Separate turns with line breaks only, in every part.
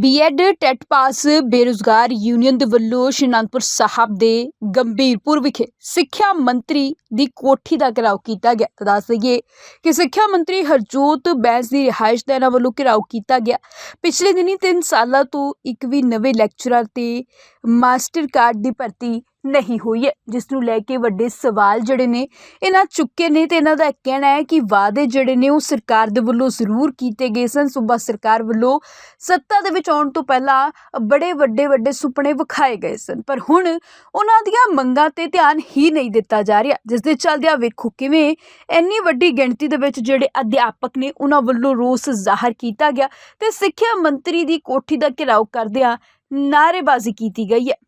BEd TET pass ਬੇਰੁਜ਼ਗਾਰ union ਦੇ ਵੱਲੋਂ ਸ਼ਨਾਨਪੁਰ ਸਾਹਿਬ ਦੇ ਗੰਭੀਰਪੁਰ ਵਿਖੇ ਸਿੱਖਿਆ ਮੰਤਰੀ ਦੀ ਕੋਠੀ ਦਾ ਘਿਰਾਓ ਕੀਤਾ ਗਿਆ ਤਾਂ ਦੱਸ ਦਈਏ ਕਿ ਸਿੱਖਿਆ ਮੰਤਰੀ ਹਰਜੋਤ ਬੈਂਸ ਦੀ ਰਿਹਾਇਸ਼ ਦਾ ਨਾਲ ਵੱਲੋਂ ਘਿਰਾਓ ਕੀਤਾ ਗਿਆ ਪਿਛਲੇ ਦਿਨੀ 3 ਸਾਲਾਂ ਤੋਂ ਇੱਕ ਵੀ ਨਵੇਂ ਲੈਕਚਰਰ ਤੇ ਮਾਸਟਰ ਕਾਰਡ ਦੀ ਭਰਤੀ ਨਹੀਂ ਹੋਈ ਹੈ ਜਿਸ ਨੂੰ ਲੈ ਕੇ ਵੱਡੇ ਸਵਾਲ ਜਿਹੜੇ ਨੇ ਇਹਨਾਂ ਚੁੱਕੇ ਨੇ ਤੇ ਇਹਨਾਂ ਦਾ ਕਹਿਣਾ ਹੈ ਕਿ ਵਾਅਦੇ ਜਿਹੜੇ ਨੇ ਉਹ ਸਰਕਾਰ ਦੇ ਵੱਲੋਂ ਜ਼ਰੂਰ ਕੀਤੇ ਗਏ ਸਨ ਸੂਬਾ ਸਰਕਾਰ ਵੱਲੋਂ ਸੱਤਾ ਦੇ ਵਿੱਚ ਆਉਣ ਤੋਂ ਪਹਿਲਾਂ ਬੜੇ ਵੱਡੇ ਵੱਡੇ ਸੁਪਨੇ ਵਿਖਾਏ ਗਏ ਸਨ ਪਰ ਹੁਣ ਉਹਨਾਂ ਦੀਆਂ ਮੰਗਾਂ ਤੇ ਧਿਆਨ ਹੀ ਨਹੀਂ ਦਿੱਤਾ ਜਾ ਰਿਹਾ ਜਿਸ ਦੇ ਚੱਲਦਿਆਂ ਵੇਖੋ ਕਿਵੇਂ ਇੰਨੀ ਵੱਡੀ ਗਿਣਤੀ ਦੇ ਵਿੱਚ ਜਿਹੜੇ ਅਧਿਆਪਕ ਨੇ ਉਹਨਾਂ ਵੱਲੋਂ ਰੋਸ ਜ਼ਾਹਰ ਕੀਤਾ ਗਿਆ ਤੇ ਸਿੱਖਿਆ ਮੰਤਰੀ ਦੀ ਕੋਠੀ ਦਾ ਘਿਰਾਓ ਕਰਦਿਆਂ नारेबाजी की थी गई है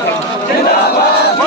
जिंदाबाद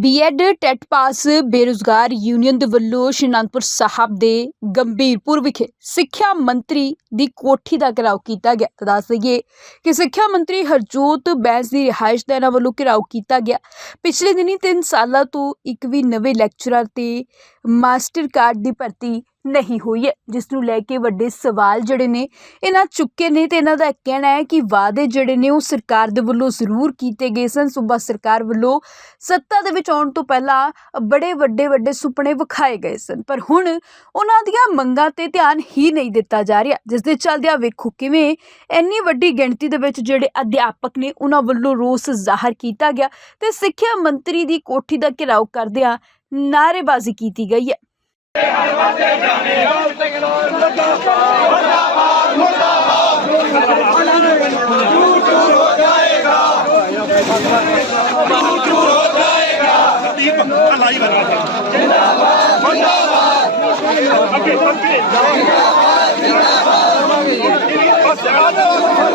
ਬੀਐਡ ਟੈਟ ਪਾਸ ਬੇਰੁਜ਼ਗਾਰ ਯੂਨੀਅਨ ਦੇ ਵੱਲੋਂ ਸ਼ਨਾਨਪੁਰ ਸਾਹਿਬ ਦੇ ਗੰਭੀਰਪੁਰ ਵਿਖੇ ਸਿੱਖਿਆ ਮੰਤਰੀ ਦੀ ਕੋਠੀ ਦਾ ਘਿਰਾਓ ਕੀਤਾ ਗਿਆ ਤਾਂ ਦੱਸ ਦਈਏ ਕਿ ਸਿੱਖਿਆ ਮੰਤਰੀ ਹਰਜੋਤ ਬੈਂਸ ਦੀ ਰਿਹਾਇਸ਼ ਦਾ ਇਹਨਾਂ ਵੱਲੋਂ ਘਿਰਾਓ ਕੀਤਾ ਗਿਆ ਪਿਛਲੇ ਦਿਨੀ 3 ਸਾਲਾਂ ਤੋਂ ਇੱਕ ਵੀ ਨਵੇਂ ਲੈਕਚਰਰ ਤੇ ਮਾਸਟਰ ਕਾਰਡ ਦੀ ਭਰਤੀ ਨਹੀਂ ਹੋਈ ਹੈ ਜਿਸ ਨੂੰ ਲੈ ਕੇ ਵੱਡੇ ਸਵਾਲ ਜਿਹੜੇ ਨੇ ਇਹਨਾਂ ਚੁੱਕੇ ਨੇ ਤੇ ਇਹਨਾਂ ਦਾ ਕਹਿਣਾ ਹੈ ਕਿ ਵਾਅਦੇ ਜਿਹੜੇ ਨੇ ਉਹ ਸਰਕਾਰ ਦੇ ਵੱਲੋਂ ਜ਼ਰੂਰ ਕੀਤੇ ਗਏ ਸਨ ਸੂਬਾ ਸਰਕਾਰ ਵੱਲੋਂ ਸੱਤਾ ਦੇ ਵਿੱਚ ਆਉਣ ਤੋਂ ਪਹਿਲਾਂ ਬੜੇ ਵੱਡੇ ਵੱਡੇ ਸੁਪਨੇ ਵਿਖਾਏ ਗਏ ਸਨ ਪਰ ਹੁਣ ਉਹਨਾਂ ਦੀਆਂ ਮੰਗਾਂ ਤੇ ਧਿਆਨ ਹੀ ਨਹੀਂ ਦਿੱਤਾ ਜਾ ਰਿਹਾ ਜਿਸ ਦੇ ਚੱਲਦਿਆਂ ਵੇਖੋ ਕਿਵੇਂ ਇੰਨੀ ਵੱਡੀ ਗਿਣਤੀ ਦੇ ਵਿੱਚ ਜਿਹੜੇ ਅਧਿਆਪਕ ਨੇ ਉਹਨਾਂ ਵੱਲੋਂ ਰੋਸ ਜ਼ਾਹਰ ਕੀਤਾ ਗਿਆ ਤੇ ਸਿੱਖਿਆ ਮੰਤਰੀ ਦੀ ਕੋਠੀ ਦਾ ਘਿਰਾਓ ਕਰਦਿਆਂ ਨਾਰੇਬਾਜ਼ੀ ਕੀਤੀ ਗਈ ਹੈ ਜਿੰਦਾਬਾਦ ਜਿੰਦਾਬਾਦ ਅੱਗੇ ਅੱਗੇ ਜਿੰਦਾਬਾਦ ਜਿੰਦਾਬਾਦ ਜਿੰਦਾਬਾਦ